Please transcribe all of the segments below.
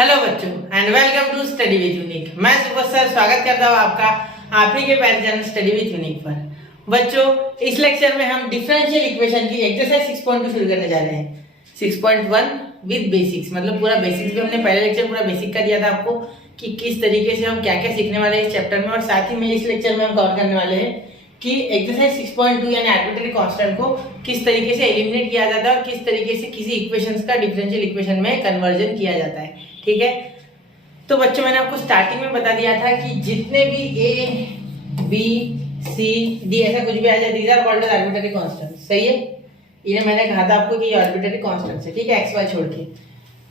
Hello बच्चों and welcome to study with unique. मैं super sir स्वागत करता हूँ आपका आप ही के प्यारे चैनल स्टडी विद यूनिक पर। बच्चों इस लेक्चर में हम डिफरेंशियल इक्वेशन की एक्सरसाइज 6.2 शुरू करने जा रहे हैं। 6.1 विद बेसिक्स, मतलब पूरा बेसिक्स भी हमने पहले लेक्चर पूरा बेसिक का दिया था आपको कि किस तरीके से हम क्या क्या सीखने वाले हैं इस चैप्टर में, और साथ ही में इस लेक्चर में हम कवर करने वाले हैं कि एक्सरसाइज 6.2 यानी आर्बिट्रेरी कांस्टेंट को किस तरीके से एलिमिनेट किया जाता है और किस तरीके से किसी इक्वेशंस का डिफरेंशियल इक्वेशन में कन्वर्जन किया जाता है। ठीक है, तो बच्चों मैंने आपको स्टार्टिंग में बता दिया था कि जितने भी ए बी सी डी ऐसा कुछ भी आ जाए, these are called as arbitrary constant. सही है, ये मैंने कहा था आपको कि ये आर्बिट्रेरी कांस्टेंट है। ठीक है, एक्स वाई छोड़ के।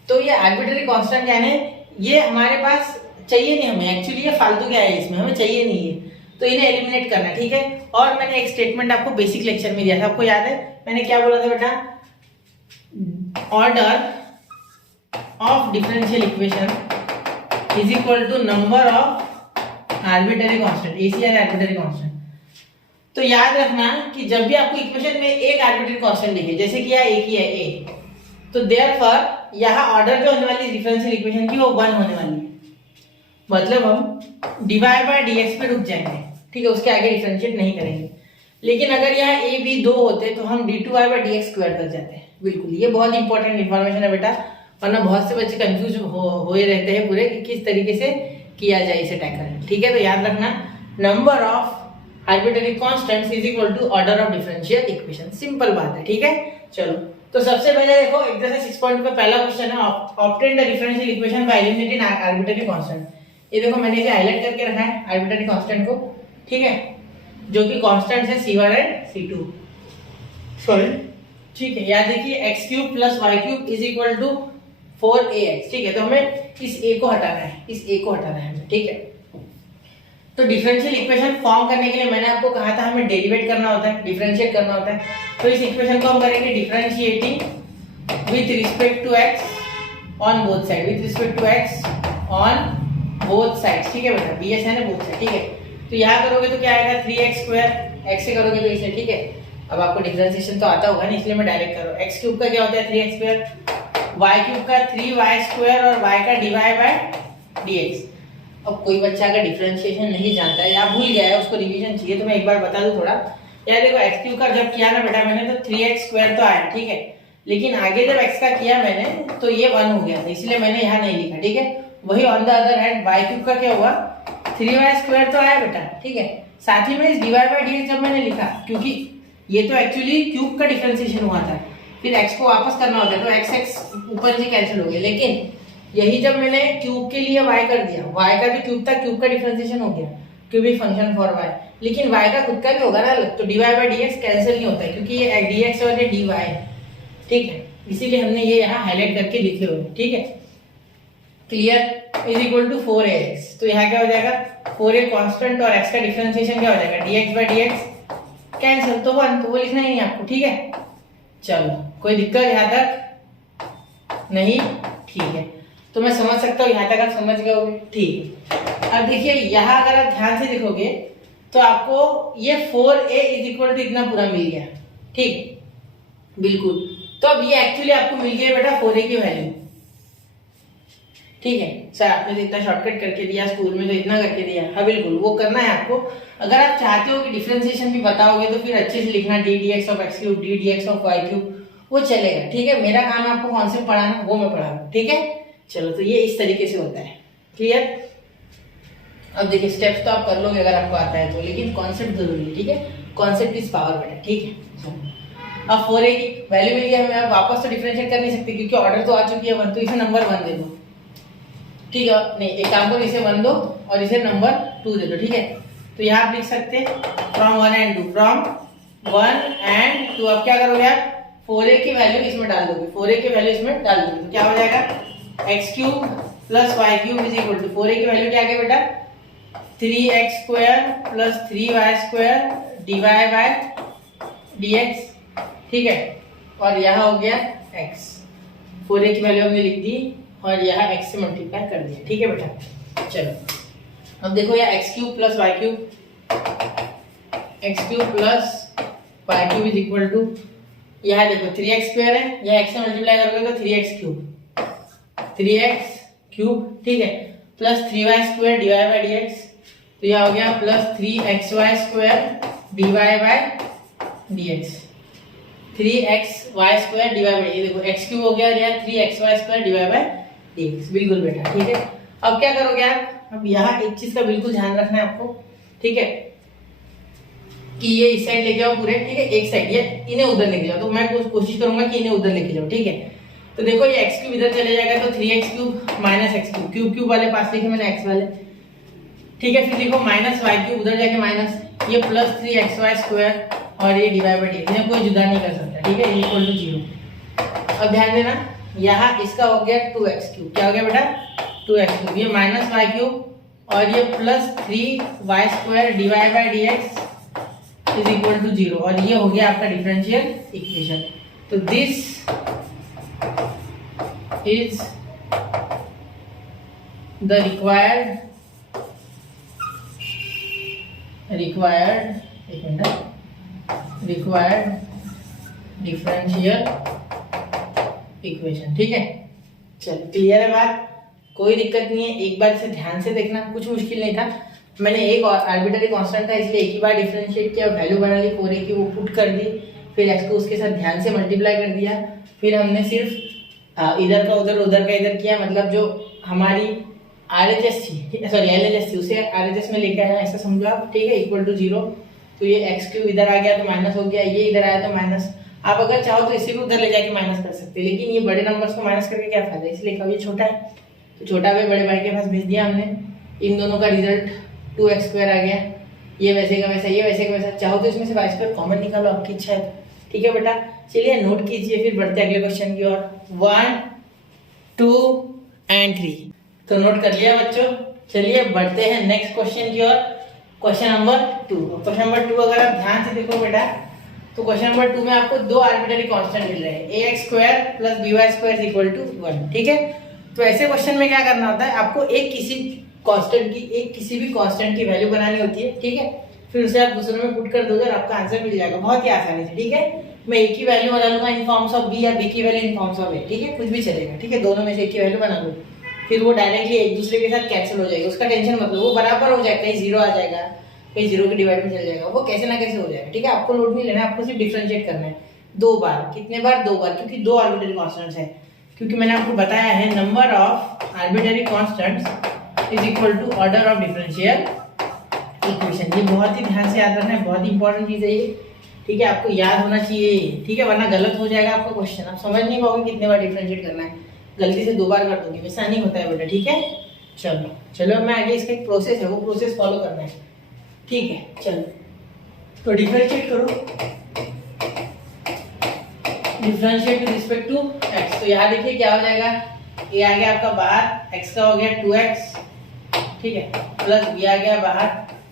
तो ये आर्बिट्रेरी कांस्टेंट यानी ये हमारे पास चाहिए नहीं, हमें एक्चुअली ये फालतू क्या है, इसमें हमें चाहिए नहीं है, तो इन्हें एलिमिनेट करना। ठीक है, और मैंने एक स्टेटमेंट आपको बेसिक लेक्चर में दिया था, आपको याद है मैंने क्या बोला था बेटा? Order of differential equation is equal to number of arbitrary constant, AC यानी आर्बिट्रेरी कांस्टेंट। तो याद रखना कि जब भी आपको इक्वेशन में एक आर्बिट्रेरी कांस्टेंट दिखे, जैसे कि एक ही है ए, तो देयरफॉर यहाँ ऑर्डर जो होने वाली डिफरेंशियल इक्वेशन की वो 1 होने वाली है, मतलब हम dy बाय dx पे रुक जाएंगे। ठीक है, उसके आगे डिफरेंशिएट नहीं करेंगे। लेकिन अगर यहाँ a b 2 होते तो हम dy बाय dx स्क्वायर तक जाते हैं। बिल्कुल, ये बहुत इंपॉर्टेंट इन्फॉर्मेशन है बेटा, वरना बहुत से बच्चे कंफ्यूज हो ही रहते हैं पूरे कि किस तरीके से किया जाए इसे टैकल। ठीक है, तो याद रखना number of arbitrary constants is equal to order of differential equation. Simple बात है। ठीक है, चलो तो सबसे पहले देखो एक्सरसाइज 6.2 पे पहला क्वेश्चन है obtain the differential equation by eliminating arbitrary constant. ये देखो मैंने इसे हाईलाइट करके रखा है आर्बिट्रेरी कांस्टेंट को। ठीक है, जो कि कांस्टेंट्स है c1 एंड c2। सॉरी, ठीक है, याद देखिए x³ + y³ is equal to 4ax। ठीक है, तो हमें इस a को हटाना है, इस a को हटाना है। ठीक है, तो डिफरेंशियल इक्वेशन फॉर्म करने के लिए मैंने आपको कहा था हमें डेरिवेट करना होता है, डिफरेंशिएट करना होता है। तो इस इक्वेशन को हम करेंगे differentiating with respect to x on both side, with respect to x on both sides. ठीक है बेटा, ds है ना बोथ साइड। ठीक है, तो यहाँ करोगे तो क्या आएगा 3x², x से करोगे तो इसे। ठीक है, अब आपको डिफरेंशिएशन तो आता होगा ना, इसलिए मैं डायरेक्ट कर रहा हूँ। x³ का क्या होता है 3x², y³ का 3y² और y का dy बाय dx। अब कोई बच्चा अगर डिफरेंशिएशन नहीं जानता है या भूल गया है, उसको रिवीजन चाहिए, तो मैं एक बार बता दूं थोड़ा। यार देखो x³ का जब किया ना बेटा मैंने, तो 3x² तो आया। ठीक है, लेकिन आगे जब x का किया मैंने तो ये 1 हो गया था, इसलिए मैंने यहाँ नहीं लिखा। ठीक है, वही on the other hand y³ का क्या हुआ 3y² तो आया बेटा। ठीक है, साथ ही में इस dy बाय dx जब मैंने लिखा, क्योंकि ये तो एक्चुअली क्यूब का डिफरेंशिएशन हुआ था, फिर x को वापस करना होता है, तो x ऊपर से कैंसिल हो गया। लेकिन यही जब मैंने क्यूब के लिए y कर दिया, y का जो क्यूब था, क्यूब का डिफरेंशिएशन हो गया, क्यूबिक फंक्शन फॉर y, लेकिन y का खुद का भी होगा ना अलग, तो dy बाय dx कैंसिल नहीं होता है, क्योंकि ये dx और ये dy है। ठीक है, इसीलिए हमने ये यहाँ हाईलाइट करके लिखे हुए। ठीक है, clear, is equal to 4ax। तो यहाँ क्या हो जाएगा 4a कांस्टेंट और x का डिफरेंशिएशन क्या हो जाएगा dx बाय dx कैंसिल, तो 1, तो वो लिखना ही नहीं आपको। ठीक है, चलो कोई दिक्कत यहाँ तक नहीं? ठीक है, तो मैं समझ सकता हूँ यहाँ तक आप समझ गए होंगे। ठीक है, अब देखिए यहाँ अगर आप ध्यान से देखोगे तो आपको ये 4a इज इक्वल टू इतना पूरा मिल गया। ठीक, बिल्कुल, तो अब ये एक्चुअली आपको मिल गया बेटा 4a की वैल्यू। ठीक है सर, आपने तो इतना शॉर्टकट करके दिया स्कूल में, तो इतना करके दिया। हाँ बिल्कुल, वो करना है आपको। अगर आप चाहते हो कि डिफरेंशिएशन भी बताओगे तो फिर अच्छे से लिखना ddx of x³ ddx of y³, वो चलेगा। ठीक है, मेरा काम है आपको कॉन्सेप्ट पढ़ाना, वो मैं पढ़ाऊंगा। ठीक है, चलो तो ये इस तरीके से होता है। क्लियर? अब देखिए स्टेप्स तो आप कर लोगे अगर आपको आता है तो, लेकिन कॉन्सेप्ट जरूरी है। ठीक है, कॉन्सेप्ट इज पावर बेटा। ठीक है, अब 4a की वैल्यू मिल गया हमें, अब वापस तो डिफरेंशिएट कर नहीं सकते क्योंकि ऑर्डर तो आ चुकी है 1, तो इसे नंबर 1 दे दो। ठीक है, नहीं एक काम करो, इसे 1 दो और इसे नंबर 2 दे दो। ठीक है, तो यहाँ आप लिख सकते हैं फ्रॉम 1 and 2, फ्रॉम 1 and 2। अब क्या करोगे आप 4a की वैल्यू इसमें डाल दोगे, 4a की वैल्यू इसमें डाल दोगे, तो क्या हो जाएगा x³ + y³ is equal to 4a की वैल्यू क्या आ गया बेटा 3x² + 3y² dy by dx। ठीक है, और यहाँ हो गया x, 4a की वैल्यू हमने लिख दी और यहाँ x से मल्टीप्लाई कर दिया। ठीक है बेटा, चलो अब देखो यहाँ x³ + y³ is equal to, यहाँ देखो 3x² है, यहाँ x से मल्टीप्लाई करोगे तो 3x³ क्यूब, ठीक है, plus 3y square dy by dx, तो यह हो गया plus 3xy square dy by dx, 3xy square dy by, ये देखो x क्यूब हो गया और यह 3xy square dy by dx, बिल्कुल बेटा, ठीक है। अब क्या करोगे आप, अब यहाँ एक चीज का बिल्कुल ध्यान रखना है आपको, ठीक है, कि ये इस साइड लेके आओ पूरे, ठीक है, एक साइड ये इन्हें उधर लेके जाओ, तो मैं कोशिश करूंगा कि इन्हें उधर लेके जाओ, ठीक है। तो देखो ये x क्यूब इधर चले जाएगा तो 3x cube minus x cube, cube cube वाले पास लिखे मैंने x वाले, ठीक है, फिर देखो माइनस y क्यूब उधर जाके माइनस, ये प्लस 3xy स्क्वायर और ये डिवाइड बाई dx, इन्हें कोई जुदा नहीं कर सकता, ठीक है, इक्वल टू 0। अब ध्यान देना यहाँ इसका हो गया 2x क्यूब, क्या हो गया बेटा 2x क्यूब, ये माइनस y क्यूब और ये plus 3y square divide by dx is equal to 0, और ये हो गया आपका डिफरेंशियल इक्वेशन। तो this is the required differential equation, ठीक है। चल क्लियर है बात, कोई दिक्कत नहीं है, एक बार इसे ध्यान से देखना, कुछ मुश्किल नहीं था। मैंने एक और आर्बिट्ररी कांस्टेंट था इसलिए एक ही बार डिफरेंशिएट किया, वैल्यू बना ली 4a की, वो पुट कर दी, फिर x को उसके साथ ध्यान से मल्टीप्लाई कर दिया, फिर हमने सिर्फ इधर का उधर उधर का इधर किया, मतलब जो हमारी RHS थी, सॉरी LHS थी, उसे RHS में लेके आया, ऐसा समझो आप, ठीक है, इक्वल टू 0। तो ये x क्यूब इधर आ गया तो माइनस हो गया, ये इधर आया तो माइनस, आप अगर चाहो तो इसे भी उधर ले जाके माइनस कर सकते हैं, लेकिन ये बड़े नंबर्स को माइनस करके क्या फायदा, इसलिए कभी छोटा है तो छोटा भाई बड़े भाई के पास भेज दिया हमने, इन दोनों का रिजल्ट 2x स्क्वायर आ गया, ये वैसे का वैसा, ये वैसे का वैसा, चाहो तो इसमें से y स्क्वायर कॉमन निकालो, आपकी इच्छा है, ठीक है बेटा। चलिए नोट कीजिए, फिर बढ़ते अगले क्वेश्चन की ओर, 1 2 एंड 3, तो नोट कर लिया बच्चों। चलिए बढ़ते हैं नेक्स्ट क्वेश्चन की ओर, क्वेश्चन नंबर 2। क्वेश्चन नंबर 2 अगर आप ध्यान से देखो बेटा, तो क्वेश्चन नंबर 2 में आपको दो आर्बिट्ररी कांस्टेंट मिल रहे हैं, ax square plus by square equal to 1, ठीक है। तो ऐसे क्वेश्चन में क्या करना होता है, आपको किसी भी कांस्टेंट की वैल्यू बनानी होती है, ठीक है, फिर उसे आप दूसरे में पुट कर दोगे और आपका आंसर मिल जाएगा बहुत ही आसानी से, ठीक है। मैं एक ही वैल्यू बना लूंगा इन फॉर्म्स ऑफ b या b की value in forms of a, ठीक है, कुछ भी चलेगा, ठीक है, दोनों में से एक ही वैल्यू बना लो, फिर वो डायरेक्टली एक दूसरे के साथ कैंसिल हो जाएगा, उसका टेंशन मत लो, वो बराबर हो जाएगा, कहीं 0 आ जाएगा, कहीं 0 के डिवाइड में चल जाएगा, वो कैसे ना कैसे हो जाएगा, ठीक है। आपको लोड नहीं लेना है, आपको सिर्फ डिफरेंशिएट करना है 2 बार, कितने बार 2 बार, क्योंकि दो आर्बिट्ररी कांस्टेंट्स है, क्योंकि मैंने आपको बताया है number of arbitrary constants is equal to order of differential equation. ये बहुत ही ध्यान से याद रखना है, बहुत ही इंपॉर्टेंट चीज है ये, ठीक है, आपको याद होना चाहिए, ठीक है, वरना गलत हो जाएगा आपका क्वेश्चन, आप समझ नहीं पाओगे कितने बार डिफरेंशिएट करना है, गलती से 2 बार कर दोगे, वैसा नहीं होता है बेटा, ठीक है। चलो चलो मैं आगे, इसका एक प्रोसेस है, वो प्रोसेस फॉलो करना है, ठीक है। चलो तो डिफरेंशिएट करो, differentiate with respect to x, तो यहाँ देखिए क्या हो जाएगा, ये आ गया आपका बाहर, x का हो गया 2x, ठीक है, प्लस b आ गया बाहर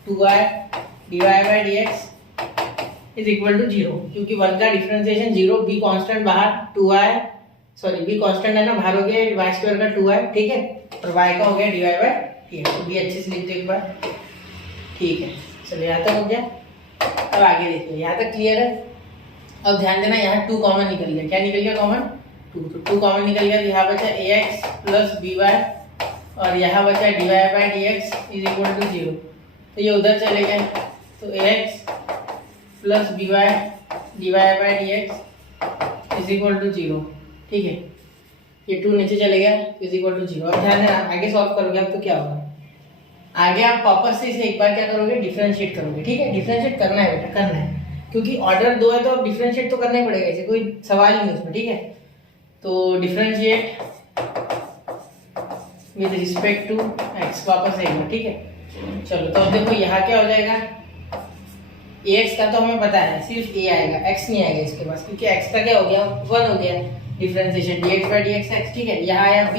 2y divide by dx is equal to 0, क्योंकि 1 का डिफरेंशिएशन 0, b कांस्टेंट बाहर 2y, सॉरी b कांस्टेंट है ना, बाहर हो गया y स्क्वायर का 2y, ठीक है, और y का हो गया डिवाइड बाय dx, तो b अच्छे से लिख दो एक बार, ठीक है। चलो यहाँ तक हो गया, अब आगे देखिए, यहाँ तक क्लियर है। अब ध्यान देना, यहाँ 2 कॉमन निकल गया, क्या निकल गया कॉमन 2, तो 2 कॉमन निकल गया, तो यहाँ बचा ax प्लस by और यहाँ बचा dy by dx is equal to 0, तो ये उधर चले गए, तो ax plus by dy by dx is equal to 0, ठीक है, ये 2 नीचे चले गया इज इक्वल टू 0। अब ध्यान देना, आगे सॉल्व करोगे अब तो क्या होगा, आगे आप वापस से इसे एक बार क्या करोगे, डिफरेंशिएट करोगे, ठीक है, डिफरेंशिएट करना है बेटा, करना है, क्योंकि ऑर्डर 2 है तो अब डिफरेंशिएट तो करना ही पड़ेगा, इसे कोई सवाल ही नहीं उसमें, ठीक है। तो differentiate with respect to x, वापस एक बार, ठीक है। चलो तो अब देखो यहाँ क्या हो जाएगा, ax का तो हमें पता है, सिर्फ a आएगा, x नहीं आएगा इसके पास, क्योंकि x का क्या हो गया 1 हो गया, differentiation dx by dx x, ठीक है, यहाँ आया b,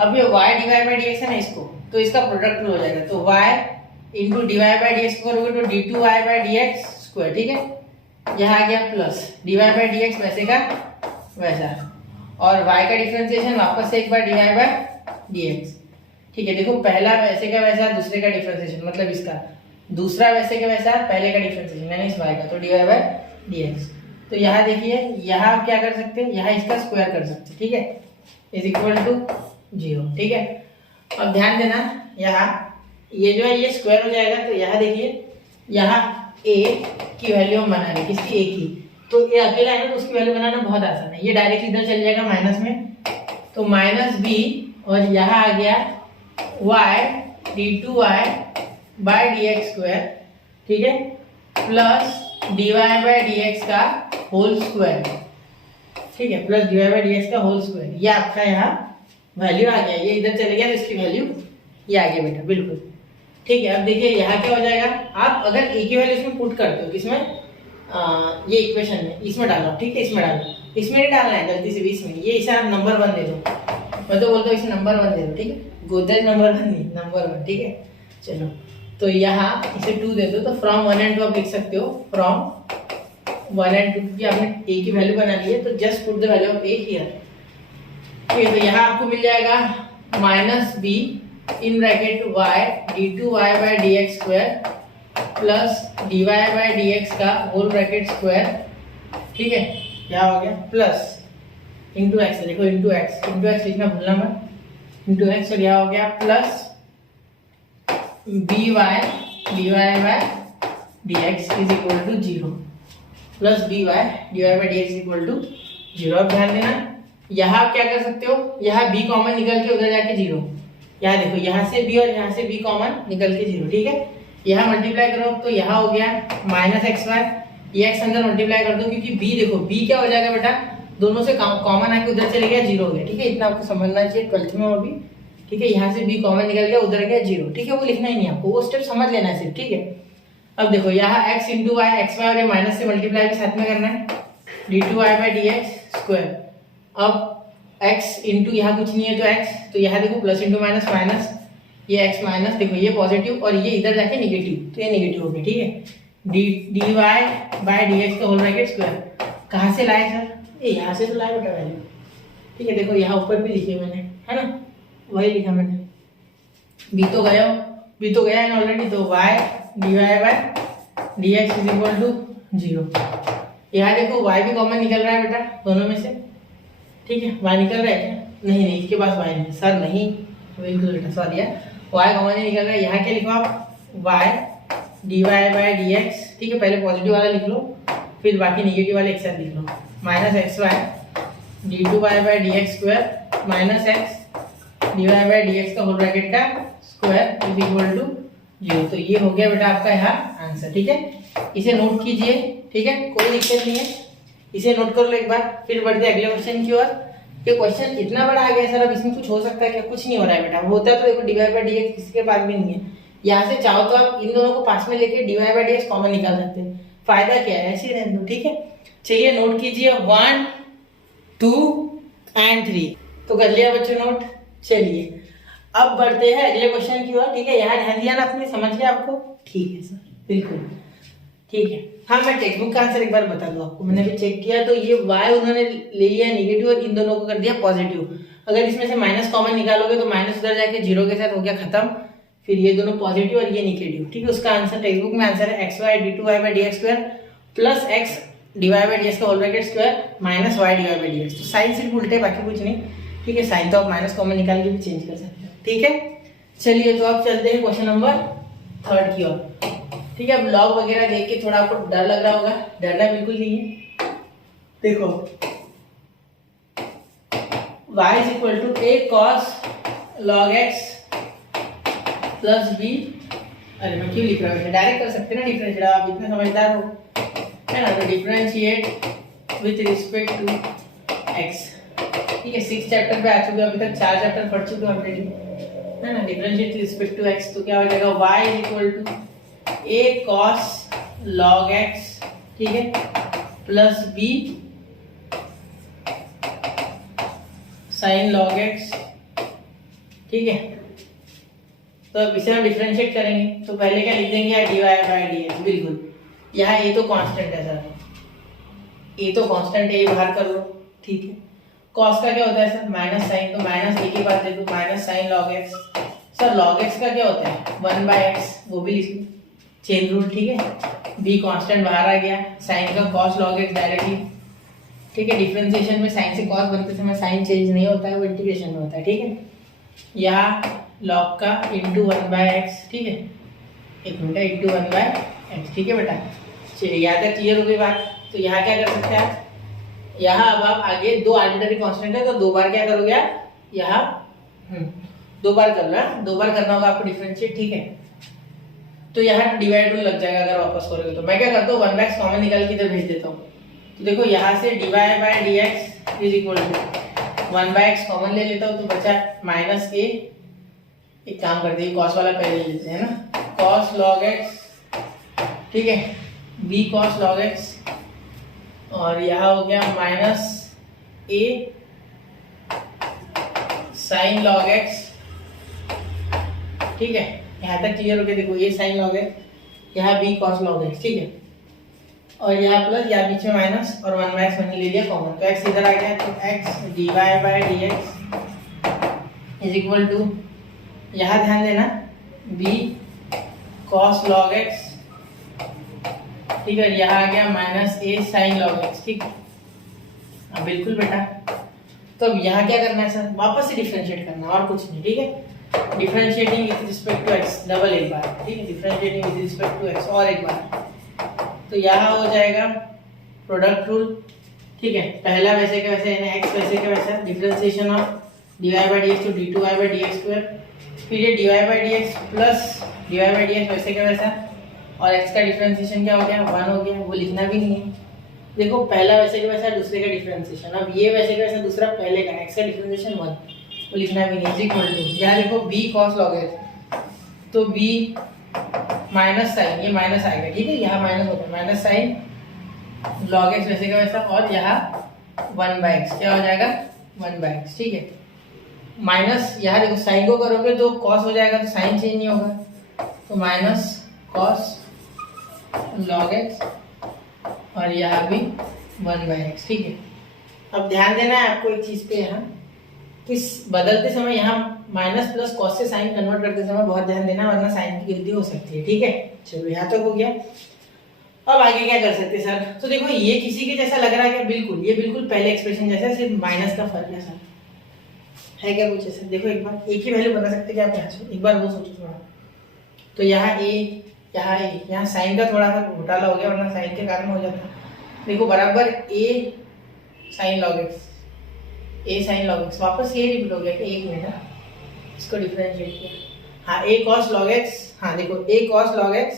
अब ये y डिवाइड बाई dx है ना, इसको तो इसका प्रोडक्ट हो जाएगा, तो y into divide by dx करोगे तो d2y बाई dx स्क्वायर, ठीक है, यहाँ आ गया प्लस dy बाई dx वैसे का वैसा, और y का डिफरेंशिएशन वापस से एक बार dy बाई dx, ठीक है। देखो पहला वैसे का वैसा, दूसरे का डिफरेंशिएशन मतलब इसका, दूसरा वैसे का वैसा, पहले का डिफरेंशिएशन यानी इस y का, तो dy बाई dx। तो यहाँ देखिए, यहाँ आप क्या कर सकते हैं, यहाँ इसका स्क्वायर कर सकते हैं, ठीक है, इज इक्वल टू 0, ठीक है। अब ध्यान देना यहाँ ये जो है ये स्क्वायर हो जाएगा, तो यहाँ देखिए यहाँ a की वैल्यू हम बना रहे, किसकी, a की, तो ये अकेला है तो उसकी वैल्यू बनाना बहुत आसान है। ये डायरेक्ट इधर चल जाएगा माइनस में, तो माइनस b और यहाँ आ गया y d2y by dx square, ठीक है, प्लस dy बाय dx का होल स्क्वायर, ठीक है, प्लस dy बाय dx का होल स्क्वायर। ये आपका यहाँ वैल्यू आ गया, ये इधर चले गया तो इसकी वैल्यू ये आ गया बेटा, बिल्कुल ठीक है। अब देखिए यहाँ क्या हो जाएगा, आप अगर a की वैल्यू इसमें पुट करते हो, किसमें, ये इक्वेशन में, इसमें डालो, ठीक है, इसमें डालो, इसमें नहीं डालना है गलती से भी, इसमें, ये इसे आप नंबर 1 दे दो, मैं तो बोलता हूँ इसे नंबर 1 दे दो, ठीक है, गोदरेज नंबर 1 नहीं, नंबर 1, ठीक है। चलो तो यहाँ इसे 2 दे दो, तो फ्रॉम 1 and 2 आप लिख सकते हो, फ्रॉम 1 and 2, क्योंकि आपने a की वैल्यू बना ली है, तो just put the value of a here, ठीक है। तो यहाँ आपको मिल जाएगा माइनस b इन bracket y d2y by dx square plus dy by dx का होल ब्रैकेट स्क्वायर, ठीक है, क्या हो गया, प्लस इंटू एक्स, देखो इंटू एक्स लिखना भूलना मत, इंटू एक्स, तो क्या हो गया, plus dy by dx is equal to 0, plus dy by dx is equal to 0। अब ध्यान देना यहाँ आप क्या कर सकते हो, यहाँ b कॉमन निकल के उधर जाके 0, यहाँ देखो यहाँ से b और यहाँ से b कॉमन निकल के 0, ठीक है। यहाँ मल्टीप्लाई करो तो यहाँ हो गया माइनस एक्स वाई, ये एक्स अंदर मल्टीप्लाई कर दो, क्योंकि b देखो b क्या हो जाएगा बेटा, दोनों से कॉमन आके उधर चले गया 0 हो गया, ठीक है, इतना आपको समझना चाहिए 12th में अभी, ठीक है। यहाँ से b कॉमन निकल गया उधर गया 0, ठीक है, वो लिखना ही नहीं आपको, वो स्टेप समझ लेना है सिर्फ, ठीक है। अब देखो यहाँ x into y, x y और ये माइनस से मल्टीप्लाई भी साथ में करना है, d2y बाई dx स्क्वायर। अब x इंटू यहाँ कुछ नहीं है तो x, तो यहाँ देखो प्लस इंटू माइनस माइनस, ये x माइनस, देखो ये पॉजिटिव और ये इधर जाके नेगेटिव, तो ये नेगेटिव हो गया, ठीक है। dy बाय dx का होल ब्रैकेट स्क्वायर, कहाँ से लाए सर, ये यहाँ से तो लाए बेटा वैल्यू, ठीक है। देखो यहाँ ऊपर भी लिखी मैंने, है ना, वही लिखा मैंने, b तो गया है ऑलरेडी, तो y dy by dx is equal to 0। यहाँ देखो y भी कॉमन निकल रहा है बेटा दोनों में से, ठीक है, y निकल रहा है क्या, नहीं इसके पास y नहीं, सर नहीं, बिल्कुल बेटा सॉरी यार, y कॉमन नहीं निकल रहा है। यहाँ क्या लिखो आप, y dy बाय dx, ठीक है, पहले पॉजिटिव वाला लिख लो, फिर बाकी नेगेटिव वाले एक साथ लिख लो, minus x y d2y by dx square minus x dy by dx का होल ब्रैकेट का स्क्वायर इज इक्वल टू 0। तो ये हो गया बेटा आपका यहाँ आंसर, ठीक है, इसे नोट कीजिए, ठीक है, कोई दिक्कत नहीं है, इसे नोट कर लो एक बार, फिर बढ़ते अगले क्वेश्चन की ओर। ये क्वेश्चन इतना बड़ा आ गया सर, अब इसमें कुछ हो सकता है क्या, कुछ नहीं हो रहा है बेटा, होता तो देखो dy बाय dx किसी के पास भी नहीं है, यहाँ से चाहो तो आप इन दोनों को पास में लेके dy बाय dx कॉमन निकाल सकते हैं, फायदा क्या है, ऐसे रहने दो, ठीक है। चलिए नोट कीजिए 1 2 and 3, तो कर लिया बच्चों नोट। चलिए अब बढ़ते हैं अगले क्वेश्चन की ओर, ठीक है, यहाँ ध्यान दिया ना आपने, समझ गया आपको, ठीक है सर, बिल्कुल ठीक है। हाँ मैं टेक्स्ट बुक का आंसर एक बार बता दूं आपको, मैंने भी चेक किया, तो ये y उन्होंने ले लिया नेगेटिव और इन दोनों को कर दिया पॉजिटिव। अगर इसमें से माइनस कॉमन निकालोगे तो माइनस उधर जाके 0 के साथ हो गया खत्म, फिर ये दोनों पॉजिटिव और ये नेगेटिव, ठीक है। उसका आंसर टेक्स्ट बुक में आंसर है xy d2y by dx square plus x dy by dx का whole bracket square minus y dy by dx। तो साइन सिर्फ उल्टे, बाकी कुछ नहीं, ठीक है। साइन तो आप माइनस कॉमन निकाल के भी चेंज कर सकते हो, ठीक है। चलिए तो अब चलते हैं क्वेश्चन नंबर 3 की ओर, ठीक है। अब लॉग वगैरह देख के थोड़ा आपको डर लग रहा होगा, डरना बिल्कुल नहीं है। देखो y is equal to a cos log x plus b, अरे मैं क्यों लिख रहा हूँ, डायरेक्ट कर सकते हैं ना डिफरेंशिएट, आप इतने समझदार हो, है ना। तो differentiate with respect to x, ठीक है। 6 चैप्टर पे आ चुके हैं, अभी तक 4 चैप्टर पढ़ चुके हैं ऑलरेडी, है ना। Differentiate with respect to x, तो क्या हो जाएगा y is equal to a cos log x, ठीक है, plus b sin log x, ठीक है। तो अब इसे हम डिफरेंशिएट करेंगे, तो पहले क्या लिख देंगे dy बाय dx, बिल्कुल। यहाँ ये तो कांस्टेंट है सर, ये तो कांस्टेंट है, ये बाहर कर लो, ठीक है। cos का क्या होता है सर, माइनस साइन, तो माइनस a के बाद देखो minus sine log x। Sir log x का क्या होता है 1 बाय x, वो भी लिख लो, चेन रूल, ठीक है। b कांस्टेंट बाहर आ गया, साइन का cos log x डायरेक्टली, ठीक है। डिफरेंशिएशन में साइन से cos बनते समय साइन चेंज नहीं होता है, वो इंटीग्रेशन में होता है, ठीक है। यहाँ लॉग का इंटू 1/x, ठीक है, एक मिनट, इंटू 1/x, ठीक है बेटा। चलिए यहाँ तक क्लियर हो गई बात। तो यहाँ क्या कर सकते हैं आप, यहाँ अब आप आगे दो आर्बिट्ररी कांस्टेंट है तो दो बार क्या करोगे आप, यहाँ दो बार करना, दो बार करना होगा आपको डिफरेंशिएट, ठीक है। तो यहाँ डिवाइड रूल लग जाएगा अगर वापस करोगे तो। मैं क्या करता हूँ 1/x कॉमन निकाल के इधर भेज देता हूँ। तो देखो यहाँ से dy/dx is equal to 1/x common ले लेता हूँ तो बचा माइनस a, एक काम करते हैं कॉस वाला पहले ले लेते हैं ना, कॉस log x, ठीक है, b cos log x, और यहाँ हो गया minus a sin log x, ठीक है। यहाँ तक क्लियर हो गया। देखो ये sin log x, यहाँ b cos log x, ठीक है, और यहाँ प्लस, यहाँ बीच में माइनस और 1/x मैंने ले लिया कॉमन, तो x इधर आ गया, तो x dy/dx is equal to, यहाँ ध्यान देना, b cos log x, ठीक है, यहाँ आ गया minus a sin log x, ठीक है। बिल्कुल बेटा। तो अब यहाँ क्या करना है सर, वापस से डिफरेंशिएट करना और कुछ नहीं, ठीक है। Differentiating with respect to x, double एक बार, ठीक है, differentiating with respect to x और एक बार। तो यहाँ हो जाएगा प्रोडक्ट रूल, ठीक है, पहला वैसे के वैसे यानी x वैसे के वैसा, differentiation of dy/dx to d2y/dx², फिर ये dy/dx प्लस dy/dx वैसे के वैसा, और x का डिफरेंशिएशन क्या हो गया, 1 हो गया, वो लिखना भी नहीं है। देखो पहला वैसे के वैसा, दूसरे का डिफरेंशिएशन, अब ये वैसे के वैसा, दूसरा पहले का, x का डिफरेंशिएशन 1, वो लिखना भी नहीं है, इक्वल टू, यहाँ देखो b cos log x, तो b माइनस साइन, ये माइनस आएगा, ठीक है, यहाँ माइनस होता है, माइनस साइन log x वैसे का वैसा, और यहाँ 1/x क्या हो जाएगा, 1/x, ठीक है, माइनस, यहाँ देखो साइन को करोगे तो cos हो जाएगा, तो साइन चेंज नहीं होगा, तो माइनस cos log x, और यहाँ भी 1/x, ठीक है। अब ध्यान देना है आपको एक चीज पे, यहाँ किस बदलते समय यहाँ माइनस प्लस कॉस से साइन कन्वर्ट करते समय बहुत ध्यान देना, वरना साइन की गिनती हो सकती है, ठीक है। चलो यहाँ तक हो गया। अब आगे क्या कर सकते हैं सर, तो देखो ये किसी के जैसा लग रहा है क्या, बिल्कुल, ये बिल्कुल पहले एक्सप्रेशन जैसा, सिर्फ माइनस का फर्क है सर, है क्या कुछ ऐसा। देखो एक बार एक ही वैल्यू बना सकते क्या आप यहाँ से, एक बार वो सोचो थोड़ा। तो यहाँ a, यहाँ a, यहाँ साइन का थोड़ा सा घोटाला हो गया, वरना साइन के कारण हो जाता। देखो बराबर a sin log x, a sin log x, वापस ये रिपीट हो गया कि एक मिनट, इसको डिफरेंशिएट किया, हाँ a cos log x, हाँ देखो a cos log x,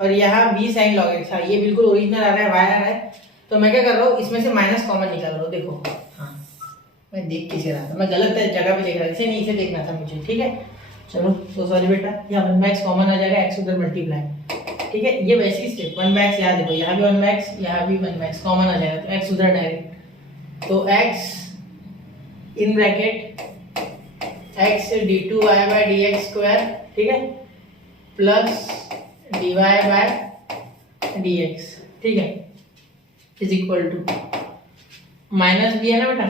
और यहाँ b sin log x, हाँ ये बिल्कुल ओरिजिनल आ रहा है, y आ रहा है। तो मैं क्या कर रहा हूँ, इसमें से माइनस कॉमन निकाल रहा हूँ, देखो, हाँ मैं देख किसे रहा था, मैं गलत जगह पे देख रहा था, इसे नहीं, इसे देखना था मुझे, ठीक है। चलो तो सॉरी बेटा, यहाँ 1/x कॉमन आ जाएगा, x उधर मल्टीप्लाई, ठीक है, ये वैसी स्टेप 1/x, यहाँ देखो यहाँ भी 1/x, यहाँ भी 1/x कॉमन आ जाएगा, तो x उधर डायरेक्ट, तो x इन ब्रैकेट x d2y/dx², ठीक है, प्लस dy/dx, ठीक है, इज इक्वल टू, माइनस भी है ना बेटा,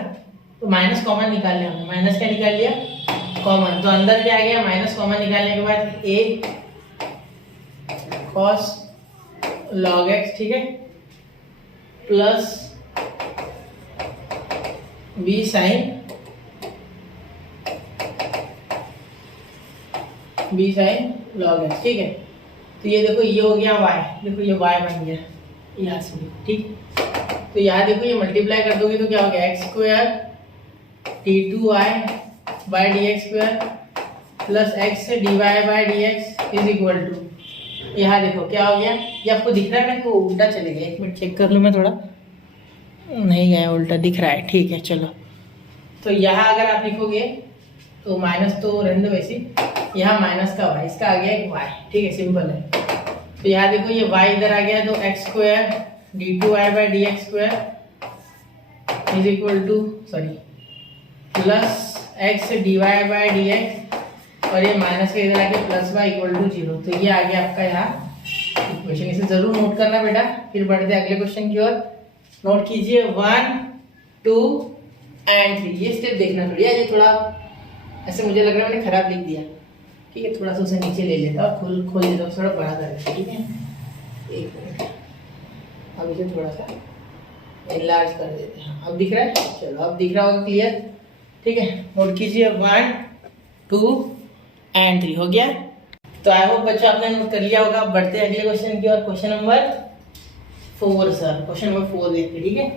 तो माइनस कॉमन निकाल लिया हमने, माइनस क्या निकाल लिया, कॉमन, तो अंदर क्या आ गया, माइनस कॉमन निकालने के बाद a cos log x, ठीक है, plus b sin log x, ठीक है। तो ये देखो ये हो गया y, देखो ये y बन गया यहाँ से, ठीक। तो यहाँ देखो ये मल्टीप्लाई कर दोगे तो क्या हो गया, x² d2y/dx² plus x dy/dx is equal to, यहाँ देखो क्या हो गया, ये आपको दिख रहा है ना, तो उल्टा चले गया, एक मिनट चेक कर लूँ मैं थोड़ा, नहीं गया उल्टा, दिख रहा है, ठीक है। चलो तो यहाँ अगर आप लिखोगे तो माइनस तो रहने दो वैसे, यहाँ माइनस का y, इसका आ गया एक y, ठीक है, सिंपल है। तो यहाँ देखो ये y इधर आ गया, तो x² d2y/dx² is equal to, sorry, plus x dy/dx, और ये माइनस के इधर आके प्लस y इक्वल टू 0। तो ये आ गया आपका यहाँ इक्वेशन, इसे जरूर नोट करना बेटा। फिर बढ़ते अगले क्वेश्चन की ओर, नोट कीजिए 1, 2 एंड 3, ये स्टेप देखना थोड़ी, ये थोड़ा ऐसे मुझे लग रहा है मैंने खराब लिख दिया, ठीक है, थोड़ा सा उसे नीचे ले लेता और खोल देता हूँ, थोड़ा बड़ा कर देता, ठीक है, एक मिनट, अब इसे थोड़ा सा एनलार्ज कर देते हैं, अब दिख रहा है, चलो अब दिख रहा होगा क्लियर, ठीक है। नोट कीजिए 1, 2 एंड 3 हो गया। तो आई होप बच्चों आपने नोट कर लिया होगा। बढ़ते हैं अगले क्वेश्चन की और question number 4 sir, question number 4 देखते हैं, ठीक है।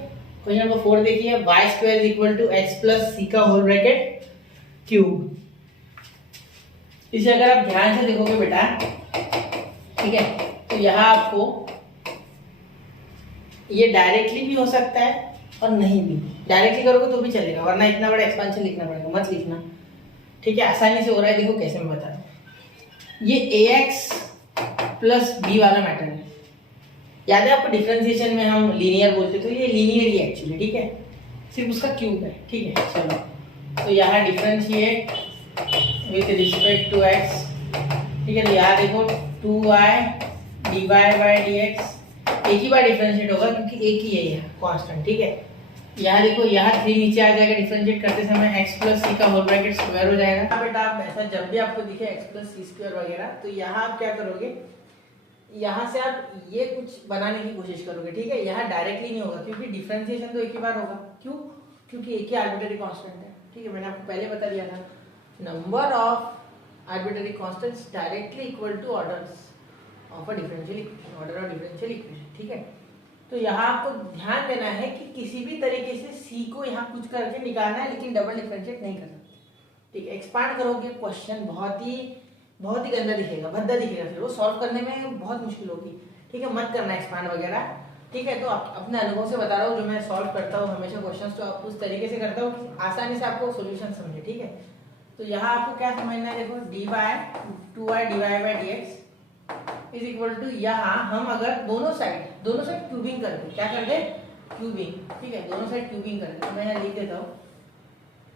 क्वेश्चन नंबर 4 देखिए, y square is equal to x plus c का होल ब्रैकेट क्यूब। इसे अगर आप ध्यान से देखोगे बेटा, ठीक है, तो यहाँ आपको ये डायरेक्टली भी हो सकता है और नहीं भी। डायरेक्टली करोगे तो भी चलेगा, वरना इतना बड़ा एक्सपेंशन लिखना पड़ेगा, मत लिखना, ठीक है। आसानी से हो रहा है, देखो कैसे मैं बता दूं। ये ax प्लस बी वाला मैटर है, याद है आपको डिफरेंशिएशन में हम लीनियर बोलते, तो ये लीनियर ही एक्चुअली, ठीक है, सिर्फ उसका क्यूब है, ठीक है। चलो तो यहाँ differentiate with respect to x, ठीक है। तो यहाँ देखो 2y dy बाय dx, एक ही बार डिफरेंशिएट होगा क्योंकि एक ही है यह कांस्टेंट, ठीक है। यहाँ देखो, यहाँ 3 नीचे आ जाएगा डिफरेंशिएट करते समय, x प्लस सी का होल ब्रैकेट स्क्वायर हो जाएगा। बेटा आप ऐसा जब भी आपको दिखे x प्लस सी स्क्वायर वगैरह, तो यहाँ आप क्या करोगे, यहाँ से आप ये कुछ बनाने की कोशिश करोगे, ठीक है। यहाँ डायरेक्टली नहीं होगा क्योंकि डिफरेंशिएशन तो एक ही बार होगा। क्यों? क्योंकि एक ही आर्बिट्ररी कांस्टेंट है, ठीक है। मैंने आपको पहले बता दिया था, number of arbitrary constants directly equal to orders of a differential equation, order of differential equation, ठीक है। तो यहाँ आपको ध्यान देना है कि किसी भी तरीके से सी को यहाँ कुछ करके निकालना है, लेकिन डबल डिफरेंशिएट नहीं कर सकते, ठीक है। एक्सपांड करोगे क्वेश्चन बहुत ही गंदा दिखेगा, भद्दा दिखेगा, फिर वो सॉल्व करने में बहुत मुश्किल होगी, ठीक है। मत करना एक्सपांड वगैरह, ठीक है। तो अपने अनुभव से बता रहा हूँ, जो मैं सॉल्व करता हूँ हमेशा क्वेश्चंस, तो आप उस तरीके से करता हूँ कि आसानी से आपको सोल्यूशन समझे, ठीक है। तो यहाँ आपको क्या समझना है, देखो d by 2y divide by dx is equal to, यहाँ हम अगर दोनों साइड क्यूबिंग कर दे, क्या कर दे, क्यूबिंग, ठीक है, दोनों साइड क्यूबिंग कर दे। तो मैं यहाँ लिख देता हूँ,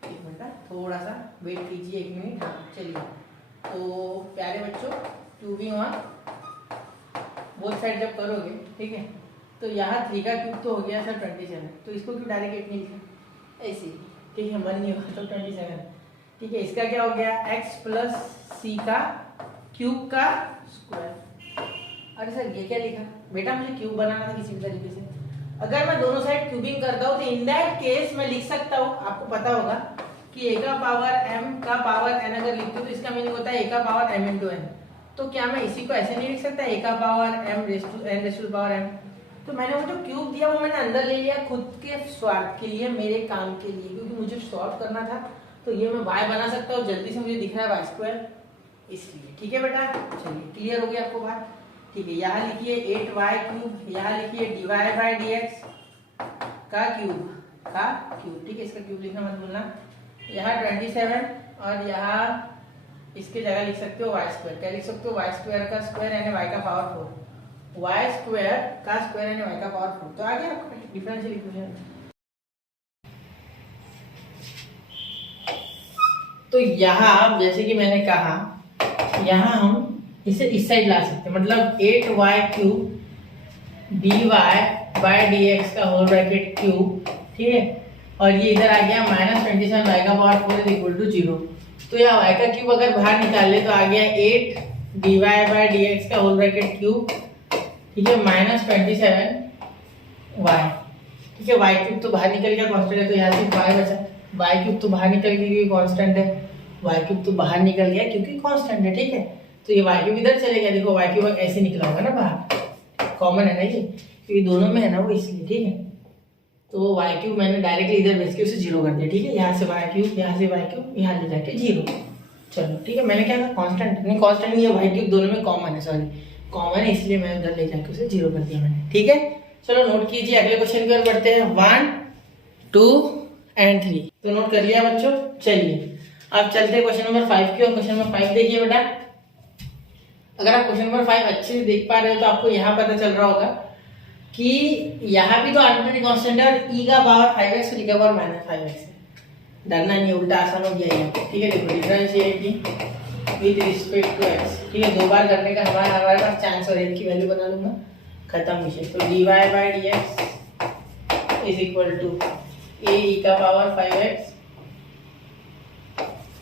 एक मिनट, थोड़ा सा वेट कीजिए, 1 मिनट। हाँ चलिए, तो प्यारे बच्चों, क्यूबिंग ऑन बोथ साइड जब करोगे, ठीक है, तो यहाँ 3 का क्यूब तो हो गया सर 27, तो इसको क्यों डायरेक्ट 8 नहीं लिखा, ऐसे ही, ठीक है, मन नहीं होगा तो 27, ठीक है। इसका क्या हो गया, x प्लस सी का क्यूब का स्क्वायर। अरे सर ये क्या लिखा बेटा, मुझे क्यूब बनाना था किसी भी तरीके से। अगर मैं दोनों साइड क्यूबिंग करता हूँ तो इन दैट केस मैं लिख सकता हूँ, आपको पता होगा कि a का पावर m का पावर n अगर लिखते हो तो इसका मीनिंग होता है a का पावर m इंटू n। तो क्या मैं इसी को ऐसे नहीं लिख सकता, a का power m raise to n raise to power m। तो मैंने वो जो क्यूब दिया वो मैंने अंदर ले लिया खुद के स्वार्थ के लिए, मेरे काम के लिए, क्योंकि मुझे सॉल्व करना था। तो ये मैं y बना सकता हूँ, जल्दी से मुझे दिख रहा है y स्क्वायर, इसलिए, ठीक है बेटा। चलिए क्लियर हो गया आपको बात, ठीक है। यहाँ लिखिए 8y क्यूब, यहाँ लिखिए dy बाय dx का क्यूब, ठीक है, इसका क्यूब लिखना मत भूलना। यहाँ 27 और यहाँ इसके जगह लिख सकते हो y स्क्वायर, क्या लिख सकते हो, y स्क्वायर का स्क्वायर यानी y का पावर 4, y स्क्वायर का स्क्वायर यानी y का पावर 4। तो आ गया आपका डिफरेंशियल इक्वेशन। तो यहाँ जैसे कि मैंने कहा, यहाँ हम इसे इस साइड ला सकते हैं, मतलब 8y cube dy by dx का होल ब्रैकेट क्यूब, ठीक है। और ये इधर आ गया -27 y का पावर 4 इज इक्वल टू 0। तो यहाँ y का क्यूब अगर बाहर निकाल ले तो आ गया 8 dy बाय dx का होल ब्रैकेट क्यूब, ठीक है, -27 y, ठीक है। y क्यूब तो बाहर निकल गया, कांस्टेंट है, तो यहाँ सिर्फ y बचा। y क्यूब तो बाहर निकल गया क्योंकि कांस्टेंट है, y क्यूब तो बाहर निकल गया क्योंकि कांस्टेंट है, ठीक है। तो ये y क्यूब इधर चले गया, देखो y क्यूब ऐसे निकला होगा ना बाहर, कॉमन है ना ये, क्योंकि दोनों में है ना वो, इसलिए, ठीक है। तो y क्यूब मैंने डायरेक्टली इधर बेस के उसे 0 कर दिया, ठीक है। यहाँ से y क्यूब, यहाँ से y क्यूब, यहाँ ले जाके 0। चलो ठीक है, मैंने क्या कहा, कांस्टेंट नहीं, कांस्टेंट नहीं है, y क्यूब दोनों में कॉमन है, सॉरी कॉमन है, इसलिए मैं उधर ले जाके उसे 0 कर दिया मैंने, ठीक है। चलो नोट कीजिए, अगले क्वेश्चन की ओर बढ़ते हैं, 1 2 एंड 3। तो नोट कर लिया बच्चों। चलिए अब चलते हैं क्वेश्चन नंबर 5 की ओर। क्वेश्चन नंबर 5 देखिए बेटा, अगर आप क्वेश्चन नंबर 5 अच्छे से देख पा रहे हो तो आपको यहाँ पता चल रहा होगा कि यहाँ भी तो आर्बिट्ररी कांस्टेंट है और e का पावर 5x और e का पावर -5x है। डरना नहीं, उल्टा आसान हो गया है, ठीक है। देखो differentiate with respect to x, ठीक है, 2 बार करने का हमारे पास चांस, और एक की वैल्यू बना लूंगा, खत्म विषय। तो dy by dx is equal to a e का पावर 5x,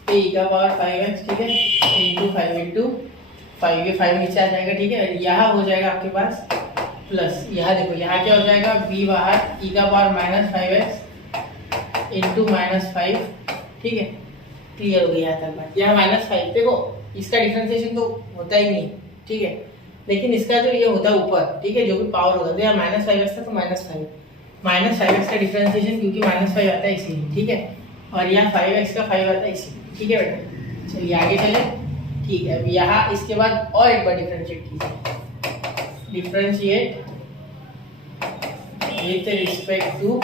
a e का पावर 5x, ठीक है, इंटू 5 इंटू 5, ये 5 नीचे आ जाएगा, ठीक है। यहाँ हो जाएगा आपके पास प्लस, यहाँ देखो यहाँ क्या हो जाएगा, b बाहर e का पावर -5x इंटू -5, ठीक है, क्लियर हो गई यहाँ तक बात। यहाँ -5 देखो इसका डिफरेंशिएशन तो होता ही नहीं, ठीक है, लेकिन इसका जो ये होता है ऊपर, ठीक है, जो भी पावर होगा, तो यहाँ -5x था तो -5 -5x का डिफरेंशिएशन क्योंकि -5 आता है इसीलिए, ठीक है, और यहाँ 5x का 5 आता है इसीलिए, ठीक है बेटा। चलिए आगे चले, ठीक है। अब यहाँ इसके बाद और एक बार डिफरेंशिएट कीजिए, differentiate with respect to